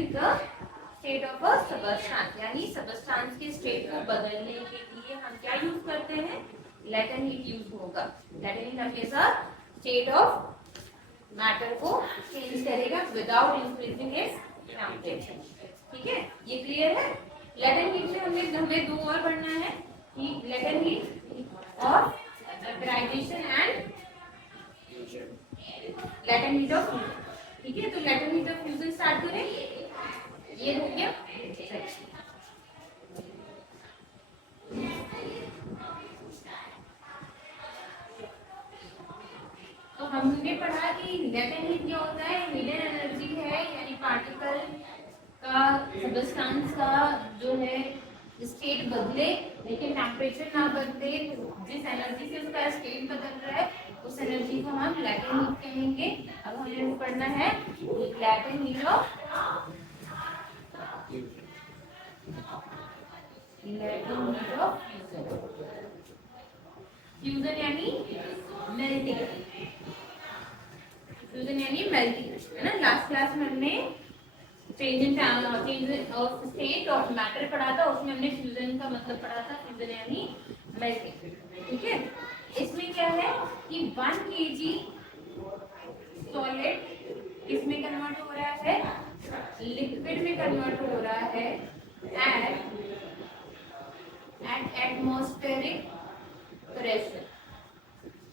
Change the state of a substance, यानी substance के state को बदलने के लिए हम क्या यूज करते हैं, लेटेंट हीट यूज होगा। लेटेंट हीट हमेशा स्टेट ऑफ मैटर को चेंज करेगा विदाउट इंक्रीजिंग इट्स टेम्परेचर। ठीक है, ये क्लियर है। लेटेंट हीट में हमें दो और पढ़ना है कि लेटेंट हीट और vaporisation and latent heat of fusion. ठीक है, तो latent heat of fusion start करें। ये हो गया। तो हमने पढ़ा कि लेटेंट हीट क्या होता है, हिडन एनर्जी है, यानी पार्टिकल का सबस्टेंस का जो है स्टेट बदले लेकिन टेम्परेचर ना बदले, जिस एनर्जी से उसका स्टेट बदल रहा है उस एनर्जी को हम लेटेंट हीट कहेंगे। अब हमें पढ़ना है लेटेंट हीट ऑफ फ्यूजन यानी मेल्टिंग। फ्यूजन यानी मेल्टिंग है ना। लास्ट क्लास में हमने change of state of matter पढ़ा था, उसमें हमने फ्यूजन का मतलब पढ़ा था, फ्यूजन यानी मेल्टिंग। ठीक है, इसमें क्या है कि 1 kg सॉलिड किसमें कन्वर्ट हो रहा है, लिक्विड में कन्वर्ट हो रहा है एट एटमॉस्फेरिक प्रेशर।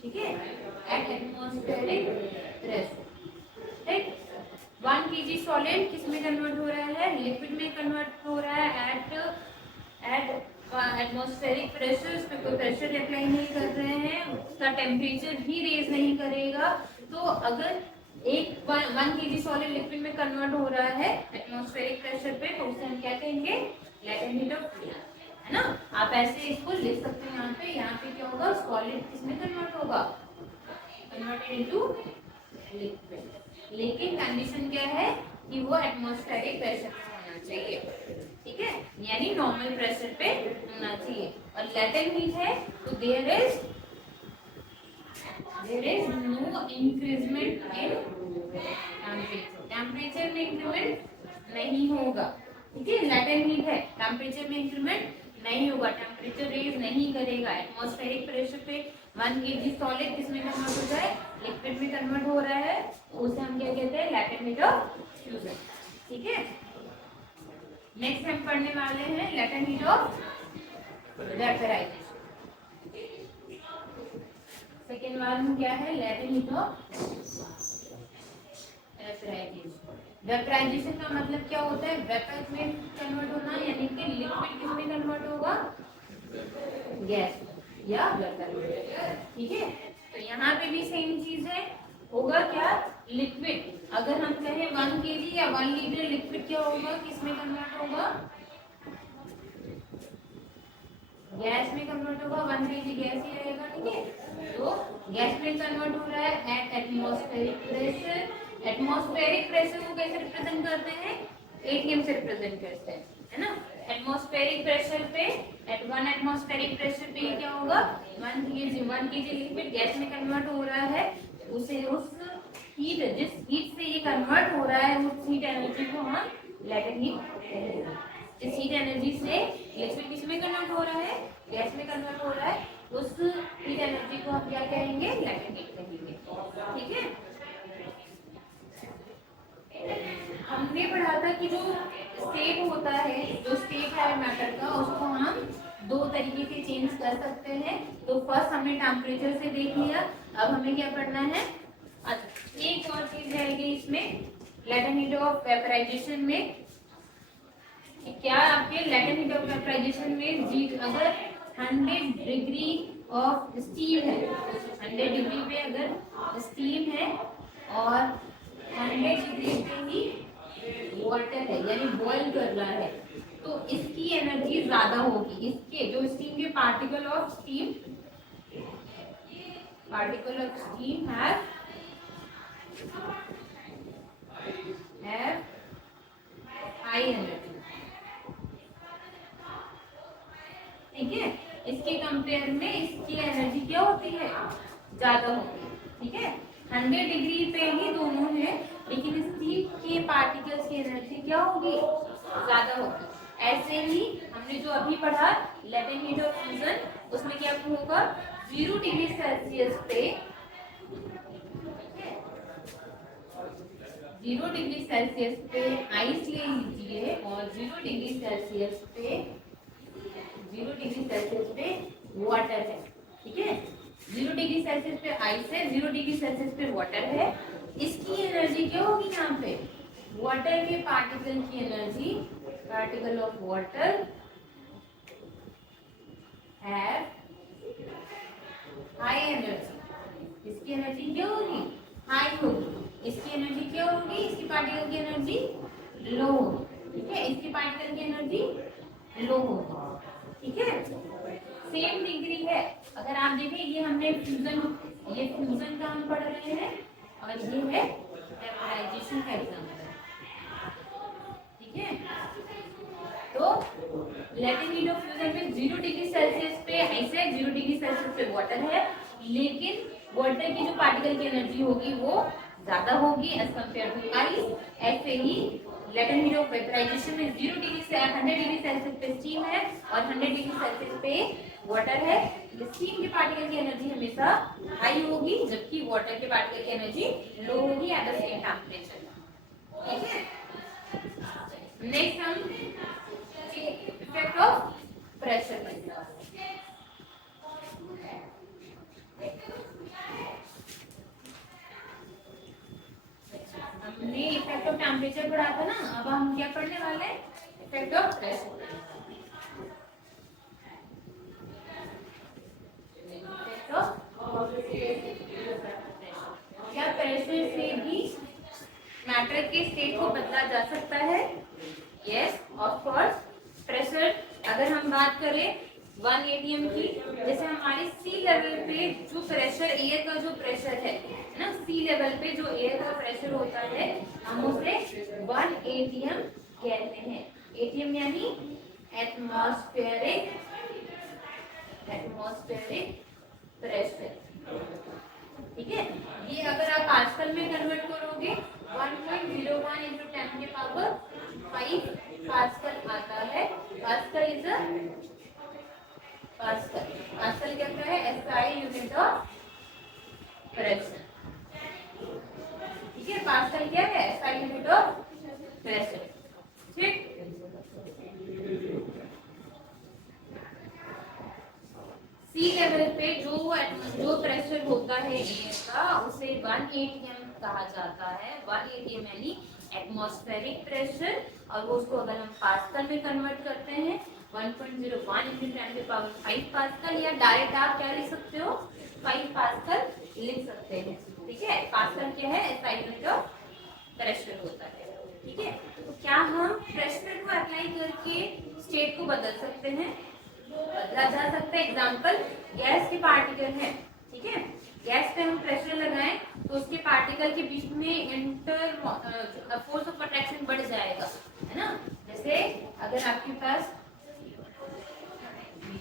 ठीक है, एट एटमॉस्फेरिक प्रेशर। ठीक, 1 kg सॉलिड किस में कन्वर्ट हो रहा है, लिक्विड में कन्वर्ट हो रहा है एट एटमॉस्फेरिक प्रेशर। उसमें कोई प्रेशर अप्लाई नहीं कर रहे हैं, उसका टेम्परेचर भी रेज नहीं करेगा। तो अगर एक 1 kg सॉलिड लिक्विड में कन्वर्ट हो रहा है एटमॉस्फेरिक प्रेशर पे, तो उसे हम क्या कहेंगे, लेटेंट हीट ऑफ फ्यूजन, है ना। आप ऐसे इसको लिख सकते हैं। यहाँ पे क्या होगा, सॉलिड किसमें कन्वर्ट होगा, कन्वर्टेड इनटू लिक्विड, लेकिन कंडीशन क्या है कि वो एटमॉस्फेरिक प्रेशर पे होना चाहिए। ठीक है, यानी नॉर्मल प्रेशर पे होना चाहिए। और लेटेंट हीट है तो there is no increment in temperature, temperature में इंक्रीमेंट नहीं होगा। ठीक है, लेटेंट हीट है, टेम्परेचर में इंक्रीमेंट नहीं होगा, टेम्परेचर रेज नहीं करेगा। एटमॉस्फेरिक प्रेशर पे 1 kg सॉलिड किसमें कन्वर्ट हो जाए, लिक्विड में कन्वर्ट हो रहा है, उसे हम क्या कहते हैं, लेटेंट हीट ऑफ फ्यूजन। ठीक है, नेक्स्ट हम पढ़ने वाले हैं latent heat of vaporisation. Second one क्या है, latent heat of vaporisation. Vaporisation का मतलब क्या होता है, वेपर में कन्वर्ट होना, यानी कि लिक्विड किसमें कन्वर्ट होगा, गैस या वेपर। ठीक है, तो यहाँ पे भी सेम चीज है, होगा क्या, लिक्विड। अगर हम कहें 1 kg या 1 लीटर लिक्विड क्या होगा, किसमें कन्वर्ट होगा, गैस में कन्वर्ट होगा। 1 kg गैस ही रहेगा। ठीक है, तो गैस में कन्वर्ट हो रहा है at atmospheric pressure. Atmospheric pressure को कैसे रिप्रेजेंट करते हैं, एटीएम से रिप्रेजेंट करते हैं, है ना। एटमॉस्फेरिक प्रेशर पे एट 1 एटमॉस्फेरिक प्रेशर पे क्या होगा, 1 kg लिक्विड गैस में कन्वर्ट हो रहा है, उसे उस हीट, जिस हीट से ये कन्वर्ट हो रहा है, उस हीट एनर्जी को हम लेटेंट हीट कहेंगे। इस हीट एनर्जी से लिक्विड किस में कन्वर्ट हो रहा है, गैस में कन्वर्ट हो रहा है, उस हीट एनर्जी को हम क्या कहेंगे, लेटेंट हीट कहेंगे। ठीक है, हमने पढ़ा था कि जो स्टेट होता है, जो स्टेट है मैटर का, उसको हम दो तरीके से चेंज कर सकते हैं। तो फर्स्ट हमने टेम्परेचर से देख लिया, अब हमें क्या पढ़ना है, अच्छा एक और चीज रहेगी इसमें लेटेंट हीट ऑफ वेपराइजेशन में। क्या आपके लेटेंट हीट ऑफ वेपराइजेशन में जी, अगर 100 डिग्री ऑफ स्टीम है, 100 डिग्री पे अगर स्टीम है और 100 डिग्री पे ही वाटर है, यानी बॉईल कर रहा है, तो इसकी एनर्जी ज्यादा होगी। इसके जो स्टीम के particle of steam have high energy. ठीक है, इसके कंपेयर में इसकी एनर्जी क्या होती है, ज्यादा होती है। ठीक है, 100 डिग्री पे ही दोनों है, लेकिन स्टीम के पार्टिकल्स की एनर्जी क्या होगी, ज्यादा होगी। ऐसे ही हमने जो अभी पढ़ा लेटेंट हीट ऑफ फ्यूजन, उसमें क्या होगा, 0 डिग्री सेल्सियस पे 0 डिग्री सेल्सियस पे आइस ले लीजिए और 0 डिग्री सेल्सियस पे 0 डिग्री सेल्सियस पे वाटर है, ठीक है। 0 डिग्री सेल्सियस पे आइस है, 0 डिग्री सेल्सियस पे वाटर है। इसकी एनर्जी क्या होगी यहाँ पे, वाटर के पार्टिकल की energy, particle of water have high energy. इसकी एनर्जी क्या होगी, हाई होगी। इसकी एनर्जी क्या होगी, इसकी पार्टिकल की एनर्जी लो होगी, ठीक है। इसकी पार्टिकल की एनर्जी लो होगी, ठीक है। सेम डिग्री है। अगर आप देखें ये हमने फ्यूजन, ये फ्यूजन का हम पढ़ रहे हैं और ये है वेपराइजेशन का एग्जांपल, ठीक है। तो लेटेंट हीट ऑफ फ्यूजन में 0 डिग्री सेल्सियस पे आइस है, 0 डिग्री सेल्सियस पे वाटर है, लेकिन वाटर की जो पार्टिकल की एनर्जी होगी वो ज्यादा होगी एज कंपेयर टू आइस। ऐसे ही लेटेंट हीट ऑफ वेपराइजेशन में 0 डिग्री से 100 डिग्री सेल्सियस पे स्टीम है और 100 डिग्री सेल्सियस पे वाटर है। स्टीम के पार्टिकल की एनर्जी हमेशा हाई होगी, जबकि वाटर के पार्टिकल की एनर्जी लो होगी एट द सेम टेम्परेचर, ठीक है। नेक्स्ट हम इफेक्ट ऑफ प्रेशर में, हमने इफेक्ट ऑफ टेम्परेचर पढ़ा था ना, अब हम क्या पढ़ने वाले हैं, इफेक्ट ऑफ प्रेशर। क्या प्रेशर से भी मैटर के स्टेट को बदला जा सकता है? Yes of course. प्रेशर अगर हम बात करें 1 atm की, जैसे हमारे सी लेवल पे जो प्रेशर, एयर का जो प्रेशर है ना, सी लेवल पे जो एयर का प्रेशर होता है हम उसे 1 atm कहते हैं। एटीएम यानी एटमॉस्फेरिक प्रेशर, ठीक है। ये अगर आप पास्कल में कन्वर्ट करोगे 1.01 into 10 के पावर 5 पास्कल आता है। पास्कल इज अ पास्कल क्या है, एसआई यूनिट ऑफ प्रेशर, ठीक है। पास्कल क्या है, एसआई यूनिट ऑफ प्रेशर, ठीक। सी लेवल पे जो प्रेशर होता है एयर का उसे 1 atm कहा जाता है। 1 atm यानी एटमॉस्फेरिक प्रेशर, और वो उसको अगर हम पास्कल में कन्वर्ट करते हैं 1.01 into 10 के पावर 5 पास्कल, या डायरेक्ट आप क्या लिख सकते हो, 5 पास्कल लिख सकते हैं, ठीक है। पास्कल क्या है, एसआई यूनिट ऑफ प्रेशर होता है, ठीक है। तो क्या हम प्रेशर को अप्लाई करके स्टेट को बदल सकते हैं? बदला जा सकता है। एग्जाम्पल, गैस के पार्टिकल है, ठीक है। गैस पे हम प्रेशर लगाएं तो उसके पार्टिकल के बीच में फोर्स ऑफ अट्रैक्शन बढ़ जाएगा, है ना। जैसे अगर आपके पास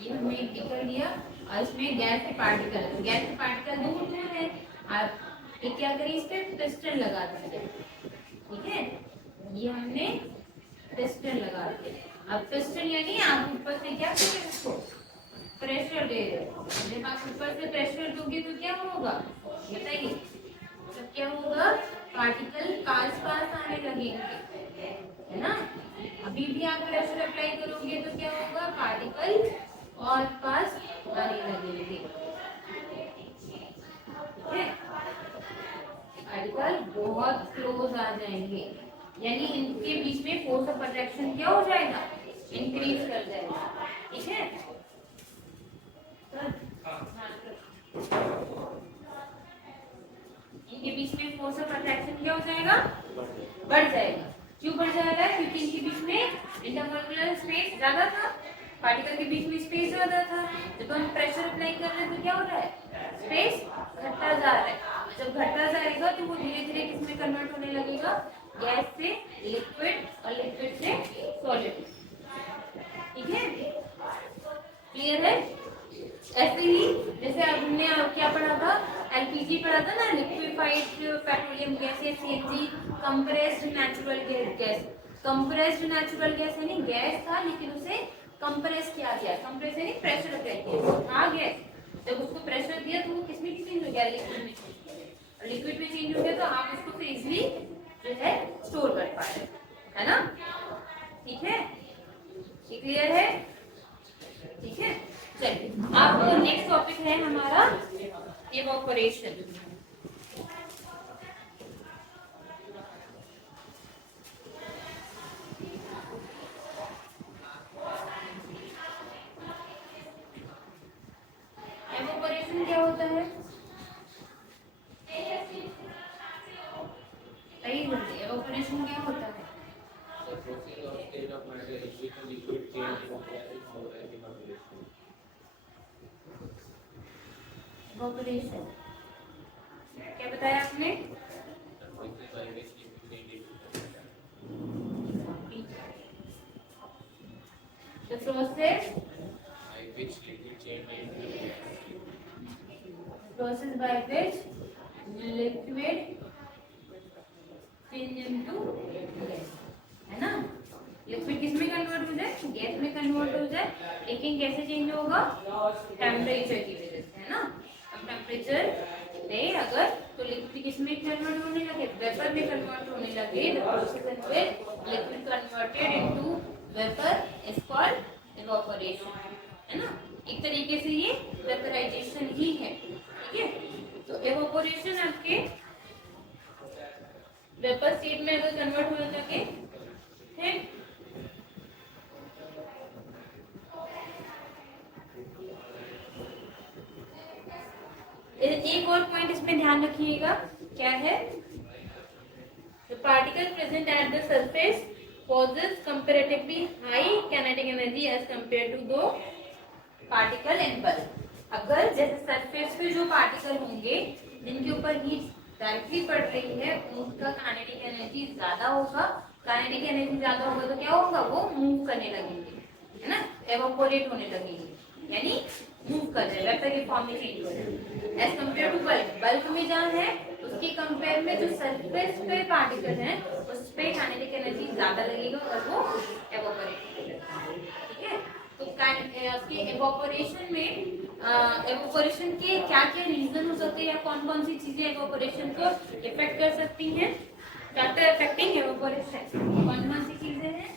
ये हमने एक बीकर लिया और इसमें गैस के पार्टिकल है, तो गैस के पार्टिकल दूर है, आप एक क्या करें, इस पे पिस्टन लगा दीजिए, ठीक है। ये हमने पिस्टन लगा दिया। अब पिस्टन यानी आप ऊपर से क्या करें, उसको प्रेशर दे रहे हो। जब आप ऊपर से प्रेशर दोगे तो क्या होगा बताइए, तो क्या होगा, पार्टिकल पास आने लगेंगे, है ना। अभी भी आप प्रेशर अप्लाई करोगे तो क्या होगा, पार्टिकल और पास आने लगेंगे, ठीक है। पार्टिकल बहुत क्लोज आ जाएंगे, यानी इनके बीच में फोर्स ऑफ अट्रैक्शन क्या हो जाएगा, इंक्रीज कर जाएगा, ठीक है। इनके बीच में फोर्स ऑफ अट्रैक्शन क्या हो जाएगा, बढ़ जाएगा। क्यों बढ़ जाएगा, क्योंकि इनके बीच में इंटरमोलिकुलर स्पेस ज्यादा था, पार्टिकल के बीच में स्पेस ज्यादा था। जब हम प्रेशर अप्लाई कर रहे हैं तो क्या हो रहा है, स्पेस घटता जा रहा है। जब घटता जाएगा तो वो धीरे धीरे किस में कन्वर्ट होने लगेगा, गैस से लिक्विड और लिक्विड से सॉलिड, ठीक है। क्लियर है। ऐसे ही जैसे हमने क्या पढ़ा था, एलपीजी पढ़ा था ना, लिक्विफाइड पेट्रोलियम गैस या CNG, compressed natural gas. Compressed natural gas यानी गैस था लेकिन उसे कंप्रेस किया गया, कंप्रेस यानी प्रेशर दिया गया, था गैस, जब उसको प्रेशर दिया तो वो किसमें चेंज हो गया, लिक्विड में, लिक्विड में चेंज हो गया, तो आप उसको इजीली जो है स्टोर कर पा रहे है ना। ठीक है, क्लियर है, ठीक है। चलिए अब नेक्स्ट टॉपिक है हमारा इवैपोरेशन। इवैपोरेशन क्या होता है, इवैपोरेशन क्या होता है, इवैपोरेशन क्या बताया आपने, the process by which liquid change into gas, है ना। लिक्विड किस में कन्वर्ट हो जाए, गैस में कन्वर्ट हो जाए, लेकिन कैसे चेंज होगा, टेम्परेचर की वजह से, है ना। अब टेम्परेचर दे अगर तो लिक्विड किस में कन्वर्ट होने लगे, वेपर में कन्वर्ट होने लगे, liquid converted into vapour is called evaporation, है ना। एक तरीके से ये वेपराइजेशन ही है, ठीक है। तो इवैपोरेशन आपके वेपर स्टेट में अगर कन्वर्ट हो सके, ठीक, एक और पॉइंट इसमें ध्यान रखिएगा, क्या है, the particle present at the surface possess comparatively high kinetic energy as compared to the particle in bulk। अगर जैसे सरफेस पे जो पार्टिकल होंगे जिनके ऊपर हीट डायरेक्टली पड़ रही है उनका काइनेटिक एनर्जी ज्यादा होगा, काइनेटिक एनर्जी ज्यादा होगा तो क्या होगा, वो मूव करने लगेंगे, है ना, एवापोरेट होने लगेंगे, यानी मूव कर रहे हैं, वेपर के फॉर्म में चेंज हो रहे हैं, as compare to bulk. Bulk में जहाँ है उसके कंपेयर में जो सरफेस पे पार्टिकल हैं उस पे काइनेटिक एनर्जी ज्यादा लगेगा और वो एवापोरेट होगा, ठीक है। तो आपके एवापोरेशन में एवापोरेशन के क्या क्या रीजन हो सकते हैं या कौन कौन सी चीजें एवापोरेशन को इफेक्ट कर सकती हैं, फैक्टर अफेक्टिंग एवापोरेशन, कौन कौन सी चीजें हैं,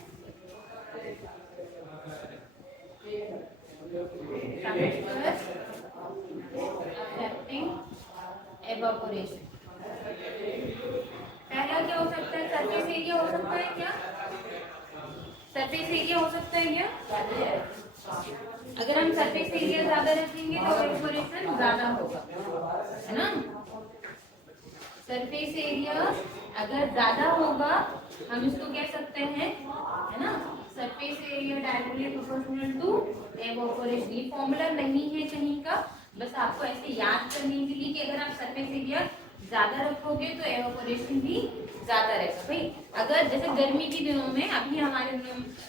affecting evaporation। पहला क्या हो सकता है, सरफेस एरिया हो सकता है क्या, सरफेस एरिया हो सकता है क्या, अगर हम सरफेस एरिया ज्यादा रखेंगे तो एवापोरेशन ज्यादा होगा, है ना। सरफेस एरिया अगर ज्यादा होगा हम इसको कह सकते हैं, है ना, surface area directly proportional to evaporation. ये फॉर्मूला नहीं है कहीं का, बस आपको ऐसे याद करने के लिए कि अगर आप सरफेस एरिया ज्यादा रखोगे तो एवापोरेशन भी ज्यादा रहेगा। भाई अगर जैसे गर्मी के दिनों में अभी हमारे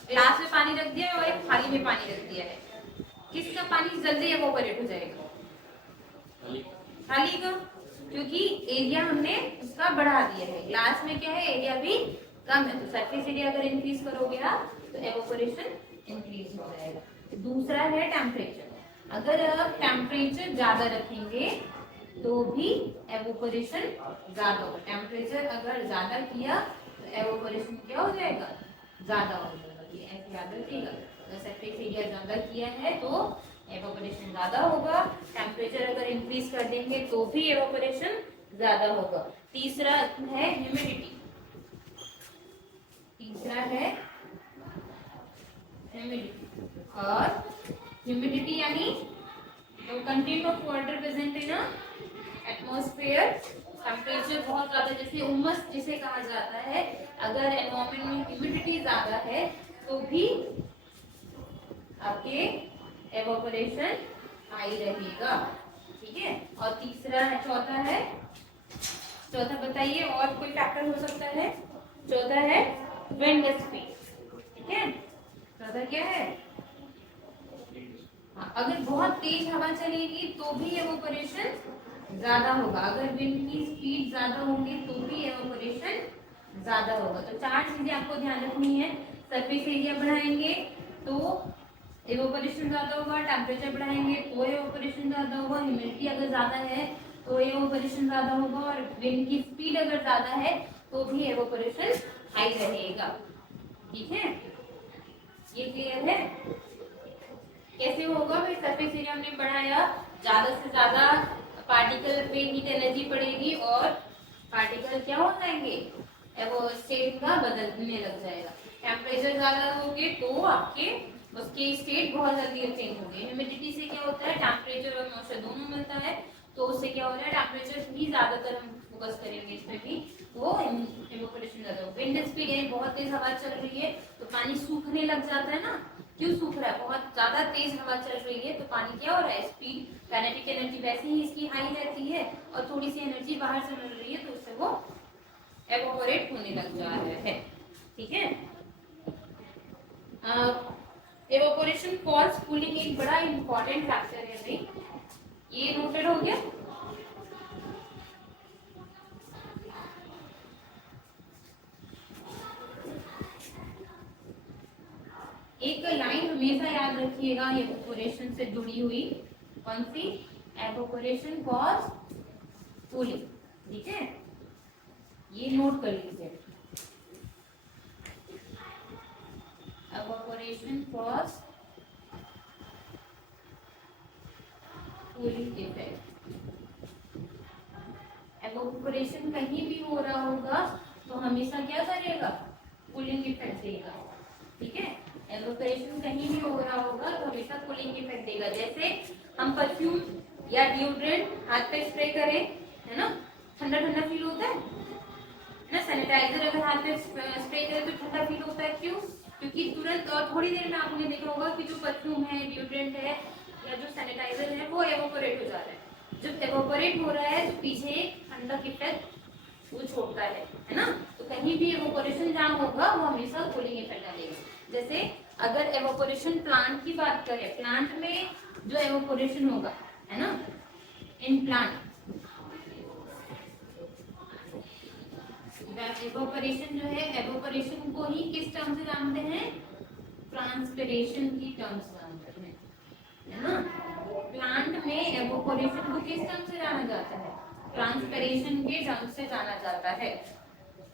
ग्लास में पानी रख दिया है और एक थाली में पानी रख दिया है, किसका पानी जल्दी एवापोरेट हो जाएगा, थाली का, क्योंकि एरिया हमने उसका बढ़ा दिया है। ग्लास में क्या है, एरिया भी कम है, तो सरफेस एरिया अगर इंक्रीज करोगे आप तो एवापोरेशन इंक्रीज हो जाएगा। दूसरा है टेम्परेचर, अगर आप टेम्परेचर ज्यादा रखेंगे तो भी एवापोरेशन ज्यादा होगा। टेम्परेचर अगर ज्यादा किया तो एवापोरेशन क्या हो जाएगा, ज्यादा हो जाएगा, ये ऐसे याद रखिएगा। अगर सरफेस एरिया ज्यादा किया है तो एवापोरेशन ज्यादा होगा, टेम्परेचर अगर इंक्रीज कर देंगे तो भी एवापोरेशन ज्यादा होगा। तीसरा है ह्यूमिडिटी, तीसरा है ह्यूमिडिटी, और ह्यूमिडिटी यानी तो content of water present in atmosphere. Temperature बहुत ज्यादा, जैसे उमस जिसे कहा जाता है, अगर एनवायरमेंट में ह्यूमिडिटी ज्यादा है तो भी आपके एवापोरेशन हाई रहेगा, ठीक है। और तीसरा है, चौथा बताइए और कोई फैक्टर हो सकता है, चौथा है विंड स्पीड, ठीक है। चौथा क्या है, अगर बहुत तेज हवा चलेगी तो भी एवापोरेशन ज्यादा होगा। अगर विंड की स्पीड ज्यादा होगी तो भी एवापोरेशन ज्यादा होगा। तो चार चीजें आपको ध्यान रखनी है। सरफेस एरिया बढ़ाएंगे तो एवापोरेशन ज्यादा होगा, टेम्परेचर बढ़ाएंगे तो एवापोरेशन ज्यादा होगा, ह्यूमिडिटी अगर ज्यादा है तो एवापोरेशन ज्यादा होगा, और विंड की स्पीड अगर ज्यादा है तो भी एवापोरेशन हाई रहेगा। ठीक है, ये क्लियर है? कैसे होगा भाई? सरफेस एरिया हमने बढ़ाया, ज्यादा से ज्यादा पार्टिकल पे हीट एनर्जी पड़ेगी और पार्टिकल क्या हो जाएंगे, वो स्टेट का बदलने लग जाएगा। टेम्परेचर ज्यादा होगे तो आपके उसके स्टेट बहुत जल्दी चेंज होंगे। ह्यूमिडिटी से क्या होता है, टेम्परेचर और मॉइस्चर दोनों मिलता है, तो उससे क्या हो रहा है, टेम्परेचर ही ज्यादातर हम फोकस करेंगे इसमें भी, तो इवेपोरेशन ज्यादा होगा। विंड स्पीड यानी बहुत तेज हवा चल रही है तो पानी सूखने लग जाता है ना। क्यों सूख रहा है? बहुत ज्यादा तेज हवा चल रही है तो पानी क्या हो रहा है, स्पीड, काइनेटिक एनर्जी वैसे ही इसकी हाई रहती है और थोड़ी सी एनर्जी बाहर से मिल रही है तो उससे वो एवोपोरेट होने लग जा रहा है। ठीक है, एवोपोरेशन फॉल्स कूलिंग एक बड़ा इंपॉर्टेंट फैक्टर है भाई, ये नोटेड हो गया। एक लाइन हमेशा याद रखिएगा एवोपोरेशन से जुड़ी हुई, कौन सी? Evaporation cause cooling. ठीक है, ये नोट कर लीजिए, evaporation cause cooling effect. Evaporation कहीं भी हो रहा होगा तो हमेशा क्या करेगा, कूलिंग इफेक्ट देगा। ठीक है, एवोपोरेशन कहीं भी हो रहा होगा तो हमेशा कूलिंग इफेक्ट देगा। जैसे हम परफ्यूम या डिओड्रेंट हाथ पे स्प्रे करें, है ना, ठंडा ठंडा फील होता है ना। सैनिटाइजर अगर हाथ पे स्प्रे करें तो ठंडा फील होता है, क्यों? क्योंकि तुरंत और थोड़ी देर में आपने देखा होगा कि जो परफ्यूम है, डिओड्रेंट है या जो सैनिटाइजर है वो एवोपोरेट हो जा रहा है। जब एवोपोरेट हो रहा है तो पीछे ठंडक इफेक्ट वो छोड़ता है ना। तो कहीं भी एवोपोरेशन जहाँ होगा वो हमेशा कूलिंग इफेक्ट डालेगा। जैसे अगर एवोपोरेशन प्लांट की बात करें, प्लांट में जो एवोपोरेशन होगा, है ना, इन प्लांट एवोपोरेशन जो है, एवोपोरेशन को ही किस टर्म से जानते हैं, ट्रांसपिरेशन की टर्म्स जानते हैं, है ना। प्लांट में एवोपोरेशन को किस टर्म से जाना जाता है, ट्रांसपिरेशन के टर्म से जाना जाता है।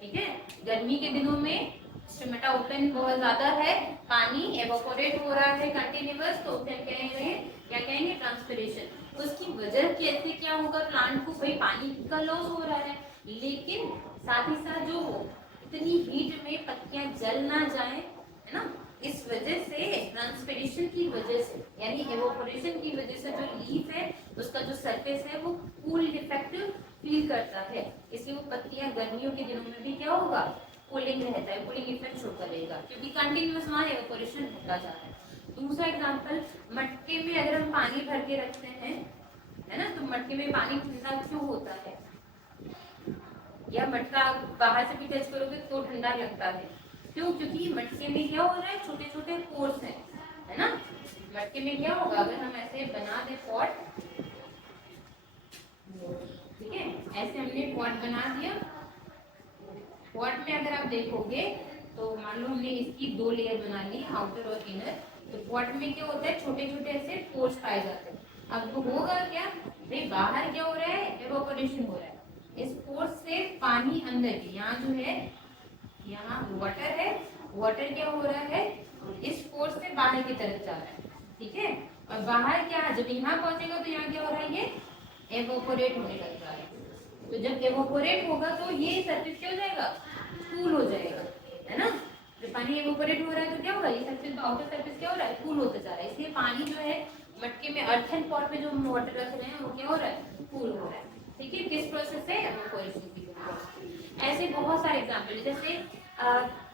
ठीक है, गर्मी के दिनों में स्टोमेटा ओपन बहुत ज्यादा है, पानी एवोपोरेट हो रहा है कंटिन्यूअस, तो क्या कहेंगे, क्या कहेंगे, ट्रांसपिरेशन। उसकी वजह कैसे क्या होगा, प्लांट को भाई पानी का लॉस हो रहा है, लेकिन साथ ही साथ जो इतनी हीट में पत्तियां जल ना जाए, है ना, इस वजह से ट्रांसपिरेशन की वजह से यानी एवोपोरेशन की वजह से जो लीफ है उसका जो सरफेस है वो कूल इफेक्ट फील करता है, इसलिए वो पत्तियां गर्मियों के दिनों में भी क्या होगा, कूलिंग रहता है, कूलिंग इफेक्ट शो करेगा, क्योंकि कंटिन्यूअस वहां एवोपोरेशन होता जा रहा है। दूसरा एग्जांपल, मटके में अगर हम पानी भर के रखते हैं, है ना, तो मटके में पानी ठंडा क्यों होता है, या मटका बाहर से भी टच करोगे तो ठंडा लगता है, क्यों? क्योंकि मटके में क्या हो रहा है, छोटे छोटे पोर्स हैं, है ना। मटके में क्या होगा, अगर हम ऐसे बना दे पॉट, ठीक है, ऐसे हमने पॉट बना दिया, पॉट में अगर आप देखोगे तो मान लो हमने इसकी दो लेयर बना ली, आउटर और इनर, तो पॉट में क्या होता है, छोटे छोटे ऐसे पोर्स पाए जाते हैं। अब तो होगा क्या भाई, बाहर क्या हो रहा है, एवोपोरेशन हो रहा है, इस पोर्स से पानी अंदर की, यहाँ जो है, यहाँ वाटर है, वाटर क्या हो रहा है, इस पोर्स से बाहर की तरफ जा रहा है। ठीक है, और बाहर क्या, जब यहाँ पहुंचेगा तो यहाँ क्या हो रहा है, ये एवोपोरेट होने लग रहा है। तो जब एवोपोरेट होगा तो ये सरफेस क्या हो जाएगा, कूल हो जाएगा, है ना। जब पानी एवोपोरेट हो रहा है तो क्या होगा, ये सरफेस, आउटर सरफेस क्या हो रहा है, कूल होता जा रहा है। इसलिए पानी जो है मटके में, अर्थन पॉट में जो हम वाटर रख रहे हैं वो क्या हो रहा है, कूल हो रहा है। ठीक है, किस प्रोसेस से, एवोपोरेशन की प्रोसेस। ऐसे बहुत सारे एग्जाम्पल, जैसे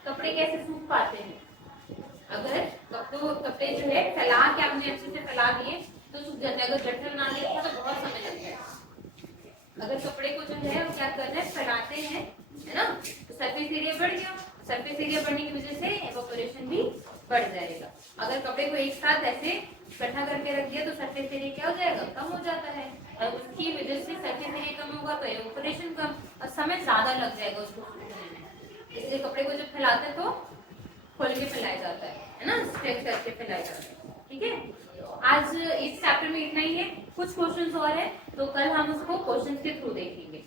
कपड़े कैसे सूख पाते हैं, अगर कपड़े जो है फैला के आपने अच्छे से फैला दिए तो सूख जाते हैं, अगर गट्ठर बना दिया तो बहुत समय लगता है। अगर कपड़े को जो है वो क्या कर रहे हैं, फैलाते हैं, है ना, तो सरफेस एरिया बढ़ गया, सरफेस एरिया बढ़ने की वजह से एवोपोरेशन भी बढ़ जाएगा। अगर कपड़े को एक साथ ऐसे इकट्ठा करके रख दिया तो सरफेस एरिया क्या हो जाएगा, कम हो जाता है। और उसकी वजह से सरफेस एरिया कम होगा तो एवापोरेशन कम और समय ज्यादा लग जाएगा उसको सूखने में। इसलिए कपड़े को जब फैलाते हैं तो खोल के फैलाया जाता है ना, स्ट्रेच करके फैलाया जाता है। ठीक है, तो आज इस चैप्टर में इतना ही है। कुछ क्वेश्चंस और है तो कल हम उसको क्वेश्चंस के थ्रू देखेंगे।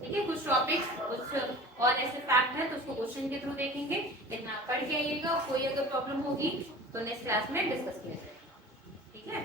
ठीक है, कुछ टॉपिक्स कुछ और ऐसे फैक्ट है तो उसको क्वेश्चन के थ्रू देखेंगे। लेकिन आप पढ़ के आइएगा, कोई अगर प्रॉब्लम होगी तो नेक्स्ट क्लास में डिस्कस किया जाएगा। ठीक है।